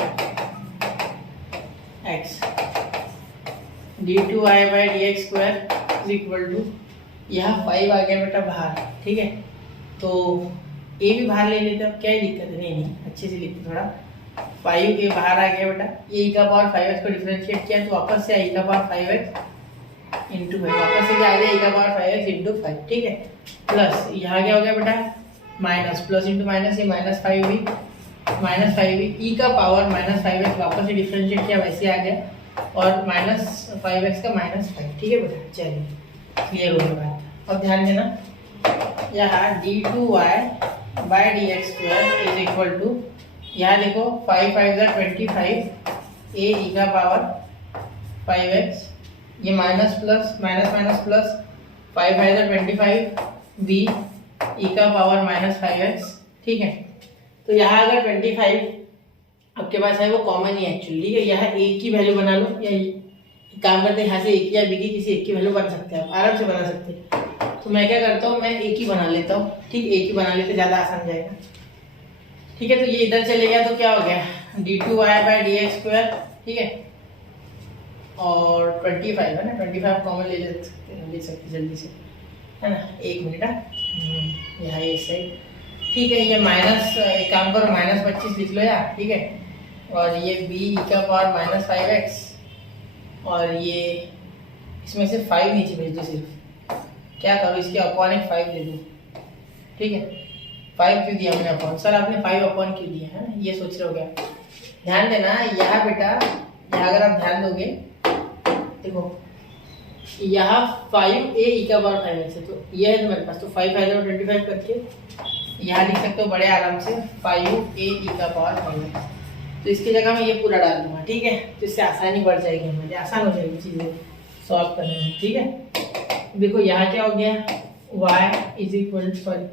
x d2y by dx square is equal to, यहाँ 5 आ गया बेटा बाहर, ठीक है, तो ए भी बाहर ले लेते, अब क्या ही दिक्कत है, नहीं अच्छे से लिखते थोड़ा, 5 ए बाहर आ गया बेटा, ए का पावर 5x को डिफरेंशिएट किया तो वापस से ए का पावर 5x इंटू 5, वापस से क्या आ गया ए का पावर 5x इंटू 5, ठीक है, प्लस यहाँ क्या हो गया बेटा माइनस, प्लस इंटू माइनस, ये -5 भी ई का पावर -5x वापस से डिफरेंशिएट किया वैसे आ गया, और -5x का -5, ठीक है बेटा। चलिए क्लियर हो गया बात। अब ध्यान देना, यहाँ d2y by dx square is equal to, यहाँ देखो 5 5 25, ए ई का पावर 5x, ये minus plus minus minus plus 5 5 25 B E का पावर -5x, ठीक है। तो यहाँ अगर 25 आपके पास है वो कॉमन ही एक्चुअली, ठीक है, यहाँ ए की वैल्यू बना लो, या काम करते हैं यहाँ से ए की या बी की किसी एक की वैल्यू बना सकते हैं, आप आराम से बना सकते हैं। तो मैं क्या करता हूँ, मैं ए की बना लेता हूँ, ठीक, ए की बना लेते ज़्यादा आसान जाएगा, ठीक है। तो ये इधर चले गया तो क्या हो गया d2y बाई dx स्क्वायर, ठीक है, और 25 है ना, 25 कॉमन ले सकते जल्दी से, है ना, 1 मिनट, यहाँ ये सही, ठीक है। ये माइनस, एक काम करो -25 लिख लो यार, ठीक है, और ये b ई का पावर -5x, और ये इसमें से 5 नीचे भेज दो, सिर्फ क्या करो इसके अपॉन एक 5 ले दो, ठीक है। 5 क्यों दिया मैंने अपॉन, सर आपने 5 अपॉन क्यों दिया है, ये सोच रहे हो क्या, ध्यान देना यहाँ बेटा, यहाँ अगर आप ध्यान दोगे देखो, यहाँ 5 ए ई का पावर 5x है, तो ये है तुम्हारे पास, तो 5 5 25 करके यहाँ लिख सकते हो बड़े आराम से 5 ए ई का पावर 5x, तो इसकी जगह मैं ये पूरा डाल दूंगा, ठीक है, तो इससे आसानी बढ़ जाएगी, हमारी आसान हो जाएगी चीज़ें सॉल्व करने में, ठीक है। देखो यहाँ क्या हो गया, y इज इक्वल, सॉरी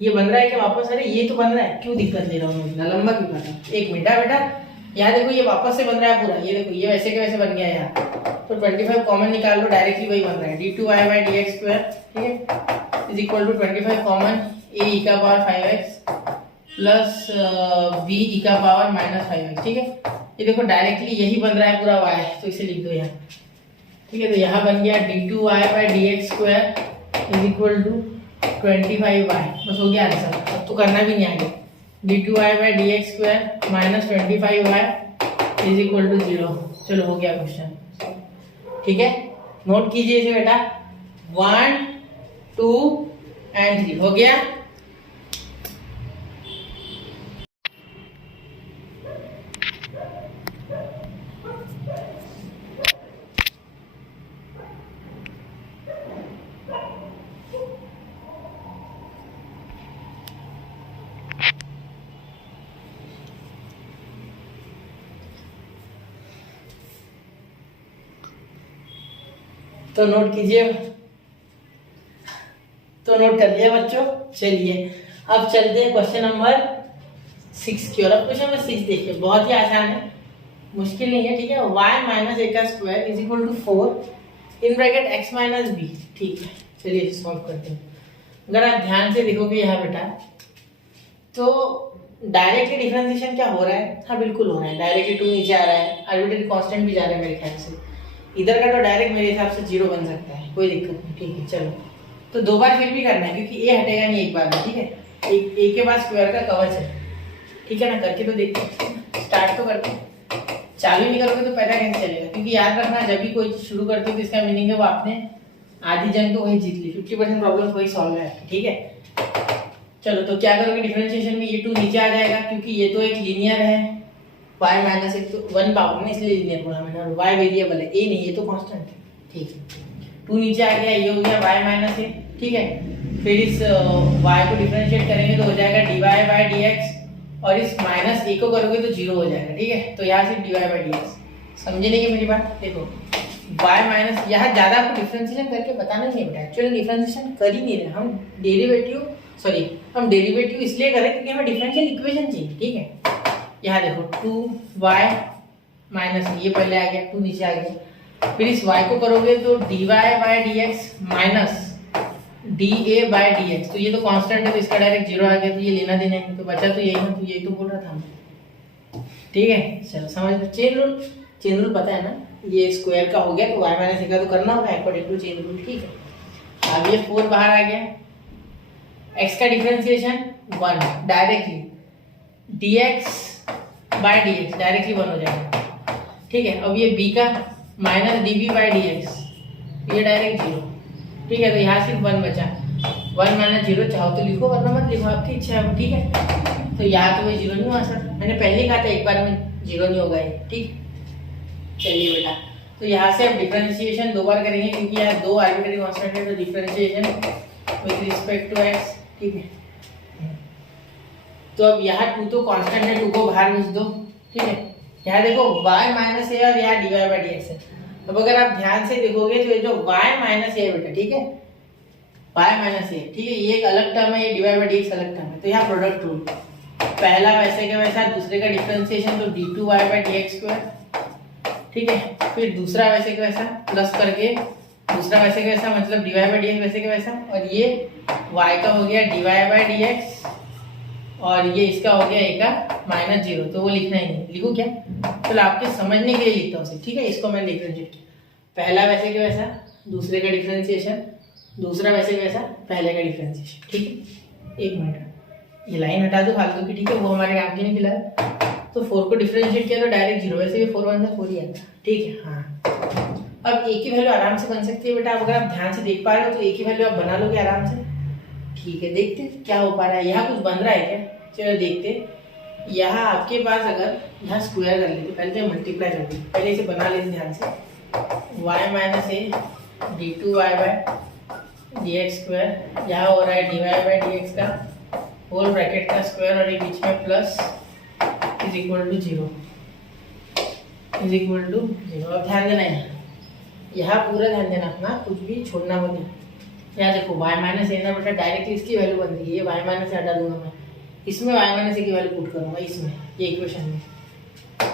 ये बन रहा है क्या वापस, अरे ये तो बन रहा है, क्यों दिक्कत ले रहा हूँ मैं, इतना लंबा क्यों कर रहा हूँ, एक मिनट बेटा, यहाँ देखो ये वापस से बन रहा है पूरा, ये देखो ये वैसे के वैसे बन गया यहाँ, तो 25 कॉमन निकाल लो, डायरेक्टली वही बन रहा है d2y बाई dx स्क्वायर, ठीक है, is equal to 25 common A ई का power 5x plus B E का पावर -5x, ठीक है। ये देखो डायरेक्टली यही बन रहा है पूरा y, तो इसे लिख दो यहाँ, ठीक है। तो यहाँ बन गया d2y by dx square is equal to 25y, बस हो गया आंसर, अब तो करना भी नहीं आगे, d2y by dx square -25y is equal to 0, चलो हो गया क्वेश्चन, ठीक है। नोट कीजिए इसे बेटा, 1 2 एंड 3 हो गया। तो नोट कीजिए, तो नोट कर लिया बच्चों। चलिए अब चलते हैं क्वेश्चन नंबर 6 की ओर। अब क्वेश्चन नंबर 6 देखिए, बहुत ही आसान है, मुश्किल नहीं है, ठीक है। y माइनस ए का square is equal to 4 in bracket x minus B, ठीक है। चलिए इसे सॉल्व करते हैं। अगर आप ध्यान से देखोगे यहाँ बेटा, तो डायरेक्टली डिफरेंशिएशन क्या हो रहा है, हाँ बिल्कुल हो रहा है, डायरेक्टली 2 नीचे आ रहा है, आर्बिट्रेरी कांस्टेंट भी जा रहा है मेरे ख्याल से, इधर का तो डायरेक्ट मेरे हिसाब से 0 बन सकता है, कोई दिक्कत नहीं, ठीक है। चलो तो 2 बार फिर भी करना है, क्योंकि ए हटेगा नहीं एक बार में, ठीक है। एक के बाद स्क्वायर का कवच है, ठीक है ना, करके तो देखते हैं, स्टार्ट तो करते हैं। चालू नहीं करोगे तो पता कैसे चलेगा, क्योंकि याद रखना जब भी कोई शुरू करते हो तो इसका मीनिंग है वो आपने आधी जंग तो वही जीत ली, 50% प्रॉब्लम वही सॉल्व है, ठीक है। चलो तो क्या करोगे, डिफरेंशिएशन में ये 2 नीचे आ जाएगा, क्योंकि ये तो एक लीनियर है, y माइनस एक तो 1 पावर में, इसलिए लीनियर बोला मैंने, और y वेरिएबल है, a नहीं, ये तो कांस्टेंट है, ठीक है। 2 नीचे आ गया, ये हो गया y माइनस ए, ठीक है। फिर इस y को डिफरेंशिएट करेंगे तो हो जाएगा dy बाई dx, और इस माइनस ए को करोगे तो 0 हो जाएगा, ठीक है। तो यहाँ से dy बाई dx, समझे नहीं कि मेरी बात, देखो y माइनस, यहाँ ज़्यादा आपको डिफ्रेंशिएशन करके बताना नहीं है बेटा, एक्चुअली डिफ्रेंशिएशन कर ही नहीं रहे हम, हम डेरिवेटिव इसलिए करें क्योंकि हमें डिफरेंशियल इक्वेशन चाहिए, ठीक है। यहाँ देखो 2y माइनस, ये पहले आ गया, 2 नीचे आ गया, फिर इस y को करोगे तो dy by dx minus dA by dx, तो ये तो कांस्टेंट है तो इसका डायरेक्ट 0 आ गया, तो ये लेना देना है, तो बचा तो यही ना, तो यही तो बोल रहा था हम, ठीक है। चलो समझ, चेन रूल पता है ना, ये स्क्वायर का हो गया तो y माइनस का तो करना होगा अकॉर्डिंग टू चेन रूल, ठीक है। अब ये 4 बाहर आ गया, x का differentiation 1 directly, dx by dx directly 1 हो जाएगा, ठीक है। अब ये b का माइनस db बाय dx, ये डायरेक्ट 0, ठीक है। तो यहाँ सिर्फ 1 बचा, 1 माइनस 0 चाहो तो लिखो वरना मत लिखो, आपकी इच्छा है, ठीक है। तो यहाँ तो वही 0 नहीं हुआ सर, मैंने पहले ही कहा था एक बार में 0 नहीं होगा ये, ठीक। चलिए बेटा, तो यहाँ से अब डिफरेंशिएशन 2 बार करेंगे क्योंकि यहाँ 2 आर्बिट्ररी कांस्टेंट है, तो differentiation with respect to x, ठीक है। तो अब यहाँ 2 तो कांस्टेंट है, 2 को बाहर भेज दो, ठीक है। यहाँ देखो y माइनस है और यहाँ dy बाई dx है, अब अगर आप ध्यान से देखोगे तो ये जो y माइनस है बेटा, ठीक है, y माइनस है, ठीक है, ये एक अलग टर्म है, ये dy बाई dx अलग टर्म है, तो यहाँ प्रोडक्ट रूल, पहला वैसे के वैसा, दूसरे का डिफरेंशिएशन तो d2y बाई dx स्क्वायर, ठीक है। फिर दूसरा वैसे के वैसा प्लस करके, दूसरा वैसे के वैसा मतलब dy बाई dx वैसे के वैसा, और ये y का हो गया dy बाई dx, और ये इसका हो गया a का माइनस 0, तो वो लिखना ही नहीं, लिखो क्या, चलो आपके समझने के लिए लिखता हूँ, ठीक है। इसको मैं डिफरेंशिएट, पहला वैसे के वैसा, दूसरे का डिफरेंशिएशन, दूसरा वैसे के वैसा, पहले का डिफरेंशिएशन, ठीक है। एक मिनट, ये लाइन हटा दो फालतू की, ठीक है, वो हमारे काम की नहीं फिलहाल। तो 4 को डिफरेंशिएट किया तो डायरेक्ट 0, वैसे भी 4 1 4 ही आता, ठीक है। हाँ, अब एक ही वैल्यू आराम से बन सकती है बेटा, अगर आप ध्यान से देख पा रहे हो तो एक ही वैल्यू आप बना लोगे आराम से, ठीक है। देखते क्या हो पा रहा है, यहाँ कुछ बन रहा है क्या, चलो देखते। यहाँ आपके पास अगर यहाँ स्क्वायर कर लेते, पहले मल्टीप्लाई कर लेते, पहले इसे बना लेते ध्यान से, y minus A d2y by dx square, यहाँ हो रहा है dy बाई dx का होल ब्रैकेट का स्क्वायर, और एक बीच में plus is equal to 0, is equal to 0। अब ध्यान देना है, यहाँ पूरा ध्यान देना अपना, कुछ भी छोड़ना मत है। यहाँ देखो y माइनस ए ना बेटा, डायरेक्टली इसकी वैल्यू बन रही है, ये y माइनस हटा दूंगा मैं, इसमें y माइनस ए की वैल्यू पुट करूंगा इसमें, ये इक्वेशन में,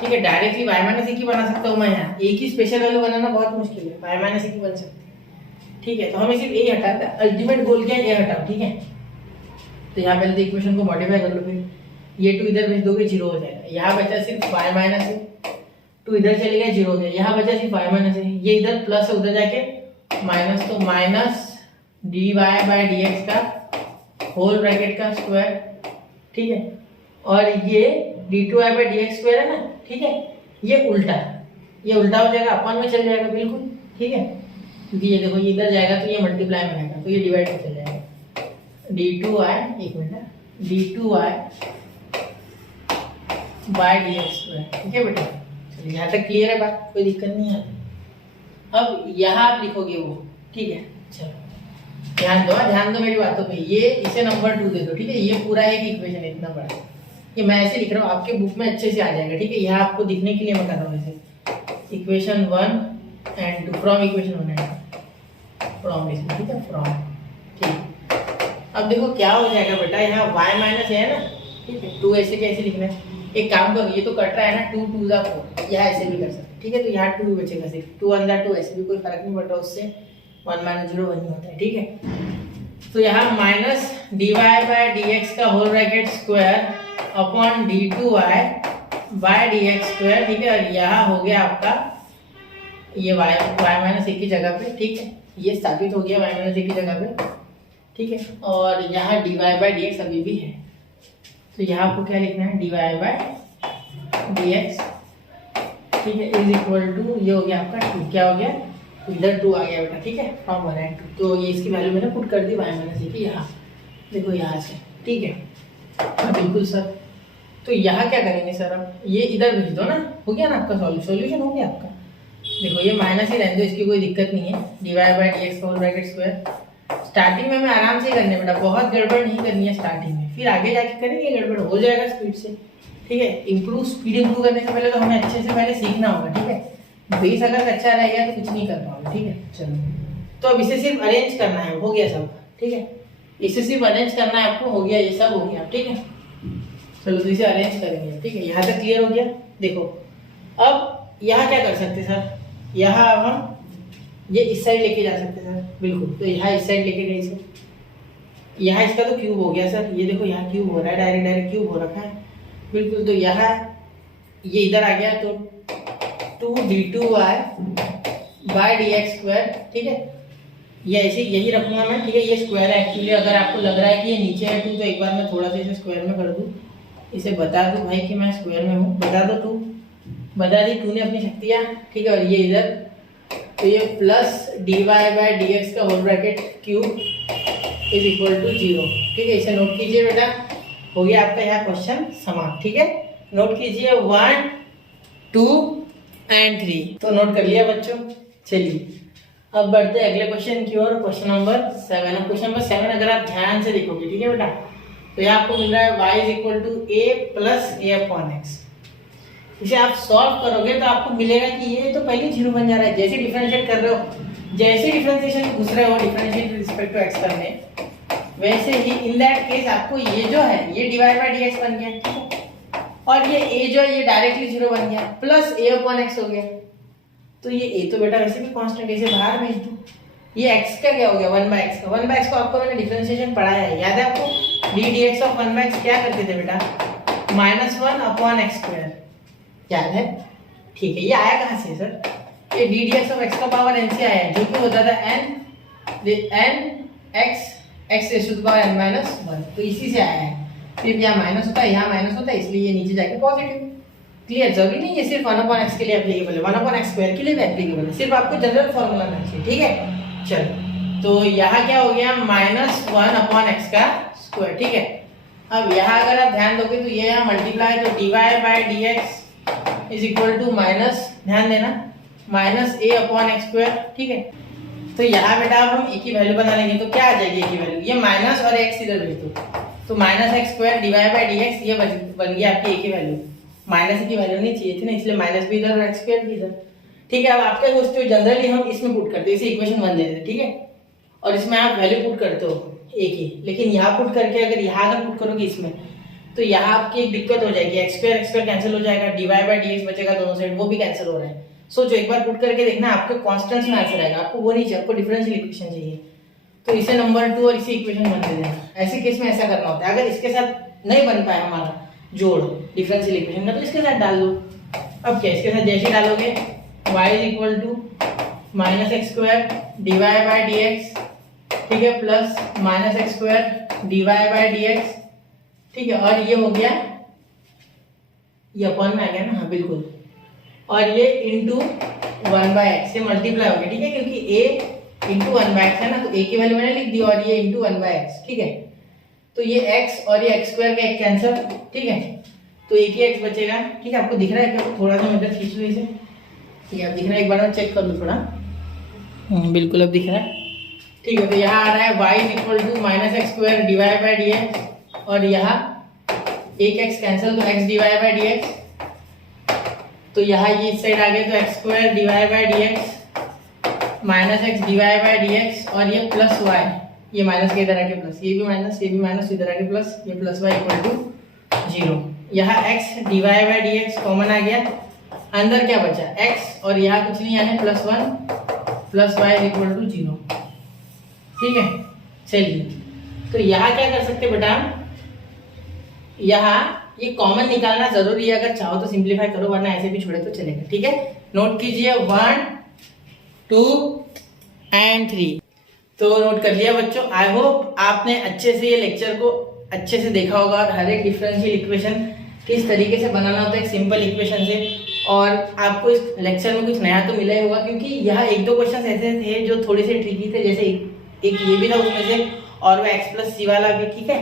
ठीक है। डायरेक्टली y माइनस ए की बना सकता हूँ मैं, यहाँ ए की स्पेशल वैल्यू बनाना बहुत मुश्किल है, y माइनस ए की बन सकती है, ठीक है। तो हमें सिर्फ ए हटाता है, अल्टीमेट गोल क्या है, ए हटाओ, ठीक है। तो यहाँ पहले तो इक्वेशन को मॉडिफाई कर लो, फिर ये 2 इधर भेज दोगे 0 हो जाएगा, यहाँ बचा सिर्फ y माइनस ए, 2 इधर चले गए 0 हो गया, यहाँ बचा सिर्फ y माइनस ए, ये इधर प्लस है उधर जाके माइनस, तो माइनस dy बाई dx का होल ब्रैकेट का स्क्वायर, ठीक है। और ये d2y बाई dx स्क्वायर है ना, ठीक है, ये उल्टा हो जाएगा, अपन में चल जाएगा बिल्कुल, ठीक है, क्योंकि ये देखो ये इधर जाएगा तो ये मल्टीप्लाई में आएगा, तो ये डिवाइड में चल जाएगा, d2y, एक minute, d2y by dx square, ठीक है बेटा। चलिए यहाँ तक क्लियर है बात, कोई दिक्कत नहीं है। अब यहाँ आप लिखोगे वो, ठीक है। चलो ध्यान दो मेरी बातों पे, ये इसे नंबर 2 दे दो, ठीक है। ये पूरा एक इक्वेशन है इतना बड़ा, ये मैं ऐसे लिख रहा हूँ, आपके बुक में अच्छे से आ जाएगा, ठीक है। यहाँ आपको दिखने के लिए मैं कर रहा हूँ ऐसे, equation 1 and 2 from equation 1 and from this, ठीक है, फ्रॉम, ठीक। अब देखो क्या हो जाएगा बेटा, यहाँ y माइनस है ना, ठीक है, 2 ऐसे कैसे लिखना है, एक काम करो, ये तो कट रहा है ना, 2 2 जा 4, यहाँ ऐसे भी कर सकते, ठीक है। तो यहाँ 2 बचेगा सिर्फ, 2 1 2, ऐसे भी कोई फर्क नहीं पड़ रहा उससे, 1 माइनस 0 1 ही होता है, ठीक है। तो यहाँ माइनस dy बाई dx का whole bracket square upon d2y by dx square, ठीक है। और यहाँ हो गया आपका ये y माइनस ए की जगह पे, ठीक है, ये स्थापित हो गया y माइनस ए की जगह पे, ठीक है। और यहाँ dy बाई dx अभी भी है, तो यहाँ आपको क्या लिखना है, dy बाई dx, ठीक है, इज इक्वल टू, ये हो गया आपका 2, क्या हो गया, इधर 2 आ गया बेटा, ठीक है, फ्रॉम 1 एंड 2, तो ये इसकी वैल्यू मैंने पुट कर दी y माइनस ए की यहाँ, देखो यहाँ से, ठीक है। हाँ बिल्कुल सर, तो यहाँ क्या करेंगे सर, अब ये इधर भेज दो ना, हो गया ना आपका सॉल्यूशन हो गया आपका। देखो ये माइनस ही रहने दो, इसकी कोई दिक्कत नहीं है, dy by dx whole bracket square. Starting में हमें आराम से करने बेटा, बहुत गड़बड़ नहीं करनी है स्टार्टिंग में, फिर आगे जाके करेंगे गड़बड़ हो जाएगा स्पीड से, ठीक है। स्पीड इंप्रूव करने से पहले तो हमें अच्छे से पहले सीखना होगा, ठीक है। बेस अगर कच्चा रह गया तो कुछ नहीं कर पाओगे, ठीक है। चलो तो अब इसे सिर्फ अरेंज करना है, हो गया सब, ठीक है। इसे सिर्फ अरेंज करना है आपको, हो गया, ये सब हो गया, ठीक है। चलो तो इसे अरेंज करेंगे, ठीक है। यहाँ तक क्लियर हो गया। देखो अब यहाँ क्या कर सकते हैं सर, यहाँ अब हम ये इस साइड लेके जा सकते हैं सर, बिल्कुल। तो यहाँ इस साइड लेके गए इसे, यहाँ इसका तो क्यूब हो गया सर, ये देखो यहाँ क्यूब हो रहा है, डायरेक्ट क्यूब हो रखा है, बिल्कुल। तो यहाँ ये इधर आ गया, तो 2d2y बाय dx², ठीक है। ये ऐसे यही रखूंगा मैं, ठीक है। ये स्क्वायर है एक्चुअली, अगर आपको लग रहा है कि ये नीचे है 2 तो एक बार मैं थोड़ा सा इसे स्क्वायर में कर दूं, इसे बता दूं भाई कि मैं स्क्वायर में हूँ, बता दो 2, बता दी 2 ने अपनी शक्तियाँ, ठीक है। और ये इधर, तो ये प्लस dy बाय dx का whole bracket cube is equal to 0, ठीक है। इसे नोट कीजिए बेटा, हो गया आपका यहाँ क्वेश्चन समाप्त, ठीक है। नोट कीजिए 1, 2 एंड 3, तो नोट कर लिया बच्चों। चलिए अब बढ़ते हैं अगले क्वेश्चन की ओर, क्वेश्चन नंबर 7। अब क्वेश्चन नंबर 7 अगर आप ध्यान से देखोगे, ठीक है बेटा, तो यहाँ आपको मिल रहा है y is equal to a plus a/x। इसे आप सॉल्व करोगे तो आपको मिलेगा कि ये तो पहले 0 बन जा रहा है। जैसे डिफरेंशिएट कर रहे हो, जैसे डिफरेंशिएशन घुस रहे हो differentiate with respect to x करने, वैसे ही इन दैट केस आपको ये जो है ये dy बाय dx बन गया, ठीक है। और ये a जो है ये डायरेक्टली 0 बन गया, प्लस a/x हो गया। तो ये a तो बेटा वैसे भी कांस्टेंट, इसे बाहर भेज दूं। ये x का क्या हो गया, 1/x का। 1/x को आपको मैंने डिफरेंशिएशन पढ़ाया है, याद है आपको? d dx ऑफ 1/x क्या करते थे बेटा, -1/x², याद है? ठीक है। ये आया कहाँ से सर, ये d dx ऑफ x का पावर n से आया है, जो कि होता था n x raised to the power n-1, तो इसी से आया है। फिर यहाँ माइनस होता है, यहाँ माइनस होता है, इसलिए ये नीचे जाके पॉजिटिव। क्लियर? जरूरी नहीं है सिर्फ 1/x के लिए एप्लीकेबल है, 1/x² के लिए भी एप्लीकेबल है, सिर्फ आपको जनरल फॉर्मूला आना चाहिए, ठीक है। चलो तो यहाँ क्या हो गया, -1/x का स्क्वायर, ठीक है। अब यहाँ अगर आप ध्यान दोगे तो ये यहाँ मल्टीप्लाई, तो dy by dx is equal to minus, ध्यान देना, -a/x², ठीक है। तो यहाँ बेटा अब हम एक ही वैल्यू बना लेंगे, तो क्या आ जाएगी एक ही वैल्यू, ये माइनस और x इधर भेज दो, तो -x² dy बाय dx, ये बन गया आपकी एक ही वैल्यू। माइनस की वैल्यू नहीं चाहिए थी ना, इसलिए माइनस भी इधर और x² भी इधर, ठीक है। अब आपका क्वेश्चन जनरली हम इसमें पुट करते हैं, इसे इक्वेशन 1 देते हैं, ठीक है। और इसमें आप वैल्यू पुट करते हो एक ही, लेकिन यहाँ पुट करके अगर यहाँ अगर पुट करोगे इसमें, तो यहाँ आपकी एक दिक्कत हो जाएगी, x² कैंसिल हो जाएगा, dy बाय dx बचेगा दोनों साइड, वो भी कैंसिल हो रहा है। सोचो एक बार पुट करके देखना, आपके कांस्टेंट्स में आंसर आएगा, आपको वो नहीं चाहिए, आपको डिफरेंशियल इक्वेशन चाहिए। तो इसे नंबर 2 और इसे इक्वेशन 1 दे देना। ऐसे केस में ऐसा करना होता है, अगर इसके साथ नहीं बन पाया हमारा जोड़ डिफरेंशियल इक्वेशन का, तो इसके साथ डाल दो। अब क्या, इसके साथ जैसे डालोगे y is equal to -x² dy by dx, ठीक है, plus -x² dy by dx, ठीक है। और ये हो गया, ये अपन में आ गया ना, हाँ बिल्कुल। और ये इंटू 1/x से मल्टीप्लाई हो गया, ठीक है, क्योंकि a इंटू 1/x है ना, तो a की वैल्यू मैंने लिख दी और ये इंटू 1/x, ठीक है। तो ये x और ये x² का एक कैंसिल, ठीक है, तो एक ही x बचेगा, ठीक है। आपको दिख रहा है क्या, थोड़ा सा मैं इधर खींच लूँ इसे, ठीक है। अब दिख रहा है, एक बार मैं चेक कर लूँ थोड़ा, बिल्कुल अब दिख रहा है, ठीक है। तो यहाँ आ रहा है y is equal to -x² dy by dx, और यहाँ एक x कैंसिल, तो x dy बाय dx, तो यहाँ ये इस साइड आ गया, तो x² dy by dx -x dy by dx, और ये प्लस y, ये माइनस के इधर आके प्लस, ये भी माइनस, ये भी माइनस, इधर आके प्लस, ये प्लस y इक्वल टू 0। यहाँ x dy by dx common आ गया, अंदर क्या बचा x, और यहाँ कुछ नहीं, यानी +1 प्लस y इक्वल टू 0, ठीक है। चलिए तो यहाँ क्या कर सकते बेटा, यहाँ ये कॉमन निकालना जरूरी है, अगर चाहो तो सिंप्लीफाई करो, वरना ऐसे भी छोड़े तो चलेगा, ठीक है। नोट कीजिए 1, 2 एंड 3, तो नोट कर लिया बच्चों। आई होप आपने अच्छे से ये लेक्चर को अच्छे से देखा होगा, और हर एक डिफरेंशियल इक्वेशन किस तरीके से बनाना होता है एक सिंपल इक्वेशन से, और आपको इस लेक्चर में कुछ नया तो मिला ही होगा, क्योंकि यहाँ 1-2 क्वेश्चन ऐसे थे जो थोड़े से ट्रिकी थे, जैसे एक ये भी था उसमें से, और वो x+c वाला भी, ठीक है।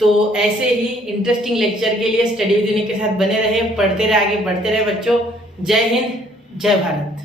तो ऐसे ही इंटरेस्टिंग लेक्चर के लिए स्टडी विद यूनिक के साथ बने रहे, पढ़ते रहे, आगे बढ़ते रहे बच्चों। जय हिंद, जय भारत।